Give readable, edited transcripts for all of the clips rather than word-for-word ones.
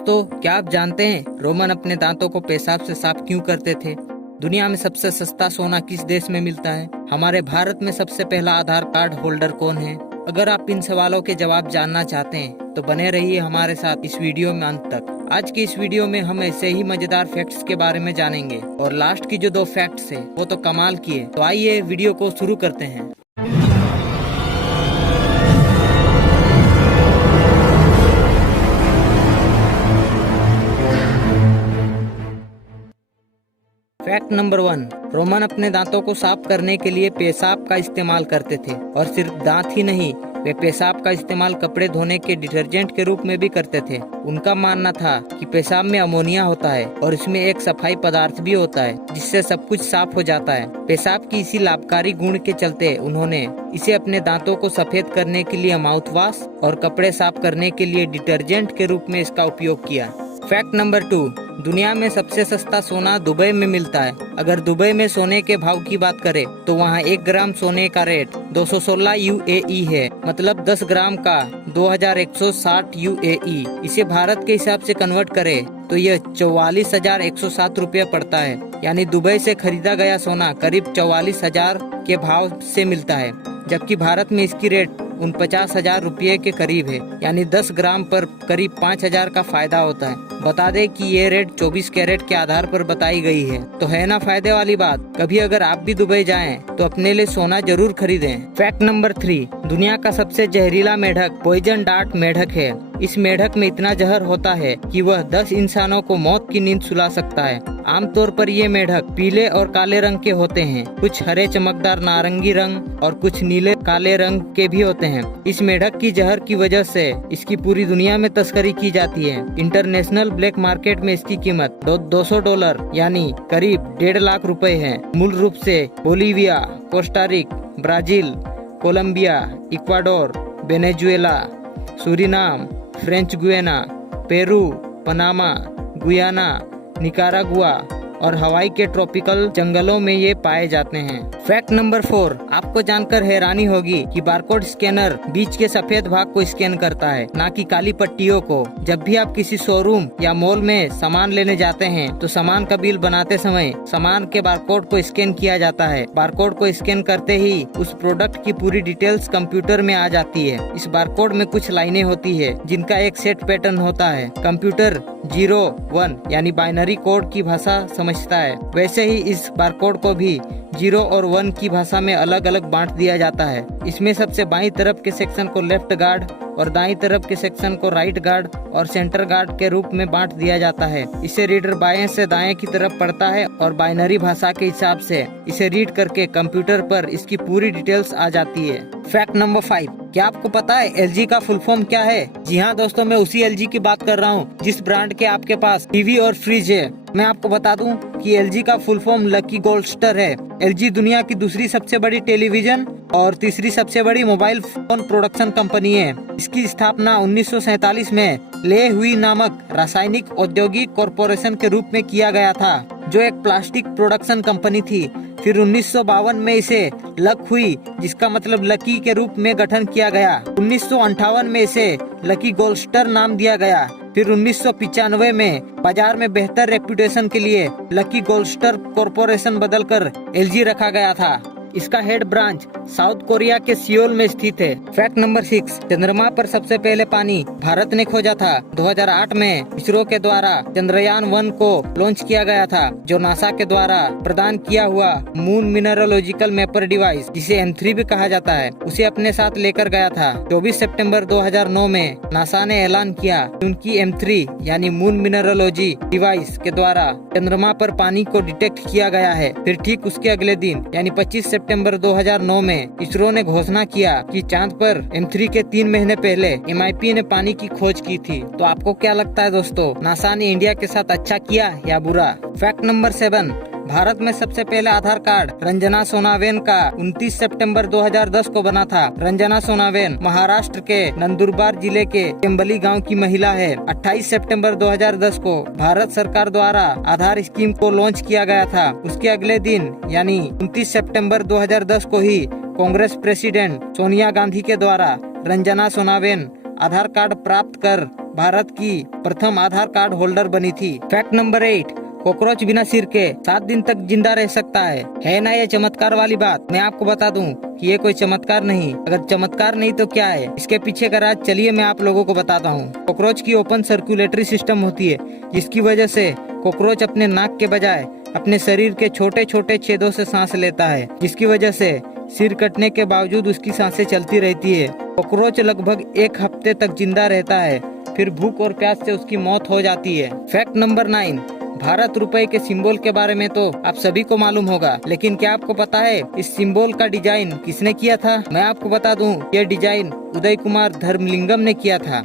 दोस्तों, क्या आप जानते हैं रोमन अपने दांतों को पेशाब से साफ क्यों करते थे? दुनिया में सबसे सस्ता सोना किस देश में मिलता है? हमारे भारत में सबसे पहला आधार कार्ड होल्डर कौन है? अगर आप इन सवालों के जवाब जानना चाहते हैं तो बने रहिए हमारे साथ इस वीडियो में अंत तक। आज की इस वीडियो में हम ऐसे ही मजेदार फैक्ट्स के बारे में जानेंगे और लास्ट की जो 2 फैक्ट्स है वो तो कमाल की है। तो आइए वीडियो को शुरू करते हैं। फैक्ट नंबर 1, रोमन अपने दांतों को साफ करने के लिए पेशाब का इस्तेमाल करते थे और सिर्फ दांत ही नहीं, वे पेशाब का इस्तेमाल कपड़े धोने के डिटर्जेंट के रूप में भी करते थे। उनका मानना था कि पेशाब में अमोनिया होता है और इसमें एक सफाई पदार्थ भी होता है जिससे सब कुछ साफ हो जाता है। पेशाब की इसी लाभकारी गुण के चलते उन्होंने इसे अपने दांतों को सफेद करने के लिए माउथवॉश और कपड़े साफ करने के लिए डिटर्जेंट के रूप में इसका उपयोग किया। फैक्ट नंबर 2, दुनिया में सबसे सस्ता सोना दुबई में मिलता है। अगर दुबई में सोने के भाव की बात करें तो वहाँ 1 ग्राम सोने का रेट 216 UAE है, मतलब 10 ग्राम का 2160 UAE। इसे भारत के हिसाब से कन्वर्ट करें तो यह 44,107 रुपये पड़ता है। यानी दुबई से खरीदा गया सोना करीब 44,000 के भाव से मिलता है, जबकि भारत में इसकी रेट 49,000 रुपये के करीब है। यानी 10 ग्राम पर करीब 5,000 का फायदा होता है। बता दें कि ये रेट 24 कैरेट के आधार पर बताई गई है। तो है ना फायदे वाली बात। कभी अगर आप भी दुबई जाएं तो अपने लिए सोना जरूर खरीदें। फैक्ट नंबर 3, दुनिया का सबसे जहरीला मेढक पॉइजन डार्ट मेढक है। इस मेढक में इतना जहर होता है कि वह 10 इंसानों को मौत की नींद सुला सकता है। आमतौर पर ये मेढक पीले और काले रंग के होते हैं, कुछ हरे चमकदार नारंगी रंग और कुछ नीले काले रंग के भी होते हैं। इस मेढक की जहर की वजह से इसकी पूरी दुनिया में तस्करी की जाती है। इंटरनेशनल ब्लैक मार्केट में इसकी कीमत $200 यानी करीब 1.5 लाख रुपए है। मूल रूप से Bolivia, Costa Rica, Brazil, Colombia, Ecuador, Venezuela, Suriname, French Guiana, Peru, Panama, Guyana, Nicaragua और हवाई के ट्रॉपिकल जंगलों में ये पाए जाते हैं। फैक्ट नंबर 4, आपको जानकर हैरानी होगी कि बारकोड स्कैनर बीच के सफेद भाग को स्कैन करता है, ना कि काली पट्टियों को। जब भी आप किसी शोरूम या मॉल में सामान लेने जाते हैं तो सामान का बिल बनाते समय सामान के बारकोड को स्कैन किया जाता है। बारकोड को स्कैन करते ही उस प्रोडक्ट की पूरी डिटेल्स कंप्यूटर में आ जाती है। इस बारकोड में कुछ लाइनें होती है जिनका एक सेट पैटर्न होता है। कंप्यूटर 0-1 यानी बाइनरी कोड की भाषा समझता है। वैसे ही इस बारकोड को भी 0 और 1 की भाषा में अलग अलग बांट दिया जाता है। इसमें सबसे बाईं तरफ के सेक्शन को लेफ्ट गार्ड और दाईं तरफ के सेक्शन को राइट गार्ड और सेंटर गार्ड के रूप में बांट दिया जाता है। इसे रीडर बाएं से दाएं की तरफ पढ़ता है और बाइनरी भाषा के हिसाब से इसे रीड करके कंप्यूटर पर इसकी पूरी डिटेल्स आ जाती है। फैक्ट नंबर 5, क्या आपको पता है LG का फुल फॉर्म क्या है? जी हाँ दोस्तों, मैं उसी LG की बात कर रहा हूँ जिस ब्रांड के आपके पास टीवी और फ्रिज है। मैं आपको बता दूं कि LG का फुल फॉर्म लकी गोल्डस्टर है। LG दुनिया की दूसरी सबसे बड़ी टेलीविजन और तीसरी सबसे बड़ी मोबाइल फोन प्रोडक्शन कंपनी है। इसकी स्थापना 1947 में ले हुई नामक रासायनिक औद्योगिक कॉरपोरेशन के रूप में किया गया था, जो एक प्लास्टिक प्रोडक्शन कंपनी थी। फिर 1952 में इसे लक हुई, जिसका मतलब लकी के रूप में गठन किया गया। 1958 में इसे लकी गोल्डस्टर नाम दिया गया। फिर 1995 में बाजार में बेहतर रेपुटेशन के लिए लकी गोल्डस्टर कॉरपोरेशन बदलकर LG रखा गया था। इसका हेड ब्रांच साउथ कोरिया के सियोल में स्थित है। फैक्ट नंबर 6, चंद्रमा पर सबसे पहले पानी भारत ने खोजा था। 2008 में इसरो के द्वारा चंद्रयान 1 को लॉन्च किया गया था, जो नासा के द्वारा प्रदान किया हुआ मून मिनरोलॉजिकल मैपर डिवाइस, जिसे M3 भी कहा जाता है, उसे अपने साथ लेकर गया था। 24 सितंबर 2009 में नासा ने ऐलान किया कि उनकी M3 यानी मून मिनरोलॉजी डिवाइस के द्वारा चंद्रमा पर पानी को डिटेक्ट किया गया है। फिर ठीक उसके अगले दिन यानी 25 सितंबर 2009 में इसरो ने घोषणा किया कि चांद पर M3 के 3 महीने पहले MIP ने पानी की खोज की थी। तो आपको क्या लगता है दोस्तों, नासा ने इंडिया के साथ अच्छा किया या बुरा? फैक्ट नंबर 7, भारत में सबसे पहले आधार कार्ड रंजना सोनावेन का 29 सितंबर 2010 को बना था। रंजना सोनावेन महाराष्ट्र के नंदुरबार जिले के केम्बली गांव की महिला है। 28 सितंबर 2010 को भारत सरकार द्वारा आधार स्कीम को लॉन्च किया गया था। उसके अगले दिन यानी 29 सितंबर 2010 को ही कांग्रेस प्रेसिडेंट सोनिया गांधी के द्वारा रंजना सोनावेन आधार कार्ड प्राप्त कर भारत की प्रथम आधार कार्ड होल्डर बनी थी। फैक्ट नंबर 8, कॉकरोच बिना सिर के 7 दिन तक जिंदा रह सकता है ना ये चमत्कार वाली बात। मैं आपको बता दूं कि ये कोई चमत्कार नहीं, अगर चमत्कार नहीं तो क्या है, इसके पीछे का राज चलिए मैं आप लोगों को बताता हूँ। कॉकरोच की ओपन सर्कुलेटरी सिस्टम होती है, जिसकी वजह से कॉकरोच अपने नाक के बजाय अपने शरीर के छोटे छोटे छेदों से सांस लेता है, जिसकी वजह से सिर कटने के बावजूद उसकी सांसें चलती रहती है। कॉकरोच लगभग 1 हफ्ते तक जिंदा रहता है, फिर भूख और प्यास से उसकी मौत हो जाती है। फैक्ट नंबर 9, भारत रुपए के सिंबल के बारे में तो आप सभी को मालूम होगा, लेकिन क्या आपको पता है इस सिंबल का डिजाइन किसने किया था? मैं आपको बता दूं, ये डिजाइन उदय कुमार धर्मलिंगम ने किया था।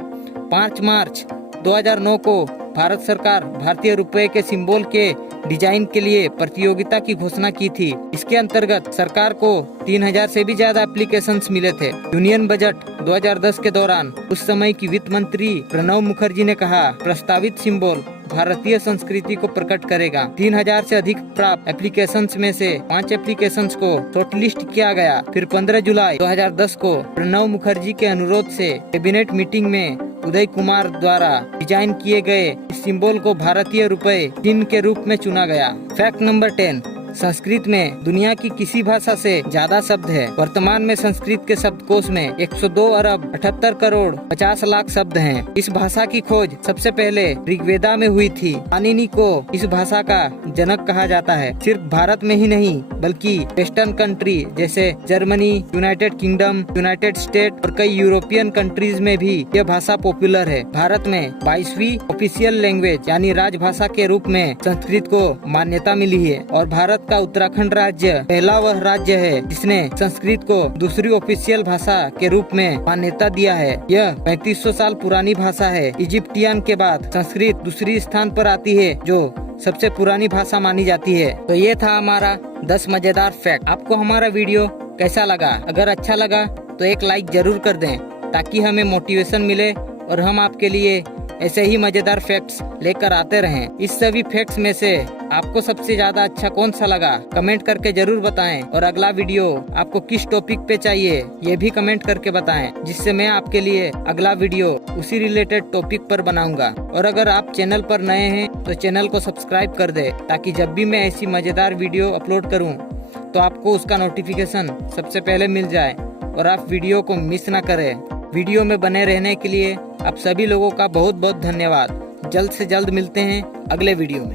5 मार्च 2009 को भारत सरकार भारतीय रुपए के सिंबल के डिजाइन के लिए प्रतियोगिता की घोषणा की थी। इसके अंतर्गत सरकार को 3000 से भी ज्यादा एप्लीकेशंस मिले थे। यूनियन बजट 2010 के दौरान उस समय की वित्त मंत्री प्रणब मुखर्जी ने कहा, प्रस्तावित सिंबल भारतीय संस्कृति को प्रकट करेगा। 3000 से अधिक प्राप्त एप्लीकेशंस में से 5 एप्लीकेशंस को शॉर्टलिस्ट किया गया। फिर 15 जुलाई 2010 को प्रणब मुखर्जी के अनुरोध से कैबिनेट मीटिंग में उदय कुमार द्वारा डिजाइन किए गए इस सिंबल को भारतीय रुपए चिन्ह के रूप में चुना गया। फैक्ट नंबर 10, संस्कृत में दुनिया की किसी भाषा से ज्यादा शब्द है। वर्तमान में संस्कृत के शब्दकोश में 102 अरब 78 करोड़ 50 लाख शब्द हैं। इस भाषा की खोज सबसे पहले ऋग्वेदा में हुई थी। पाणिनि को इस भाषा का जनक कहा जाता है। सिर्फ भारत में ही नहीं बल्कि वेस्टर्न कंट्री जैसे Germany, United kingdom, United state और कई यूरोपियन कंट्रीज में भी यह भाषा पॉपुलर है। भारत में 22वीं ऑफिशियल लैंग्वेज यानी राजभाषा के रूप में संस्कृत को मान्यता मिली है और भारत का उत्तराखंड राज्य पहला वह राज्य है जिसने संस्कृत को दूसरी ऑफिशियल भाषा के रूप में मान्यता दिया है। यह 3500 साल पुरानी भाषा है। इजिप्टियन के बाद संस्कृत दूसरी स्थान पर आती है जो सबसे पुरानी भाषा मानी जाती है। तो ये था हमारा 10 मजेदार फैक्ट। आपको हमारा वीडियो कैसा लगा? अगर अच्छा लगा तो एक लाइक जरूर कर दें ताकि हमें मोटिवेशन मिले और हम आपके लिए ऐसे ही मजेदार फैक्ट्स लेकर आते रहें। इस सभी फैक्ट्स में से आपको सबसे ज्यादा अच्छा कौन सा लगा कमेंट करके जरूर बताएं और अगला वीडियो आपको किस टॉपिक पे चाहिए ये भी कमेंट करके बताएं, जिससे मैं आपके लिए अगला वीडियो उसी रिलेटेड टॉपिक पर बनाऊंगा। और अगर आप चैनल पर नए हैं तो चैनल को सब्सक्राइब कर दे ताकि जब भी मैं ऐसी मजेदार वीडियो अपलोड करूँ तो आपको उसका नोटिफिकेशन सबसे पहले मिल जाए और आप वीडियो को मिस ना करें। वीडियो में बने रहने के लिए आप सभी लोगों का बहुत बहुत धन्यवाद। जल्द से जल्द मिलते हैं अगले वीडियो में।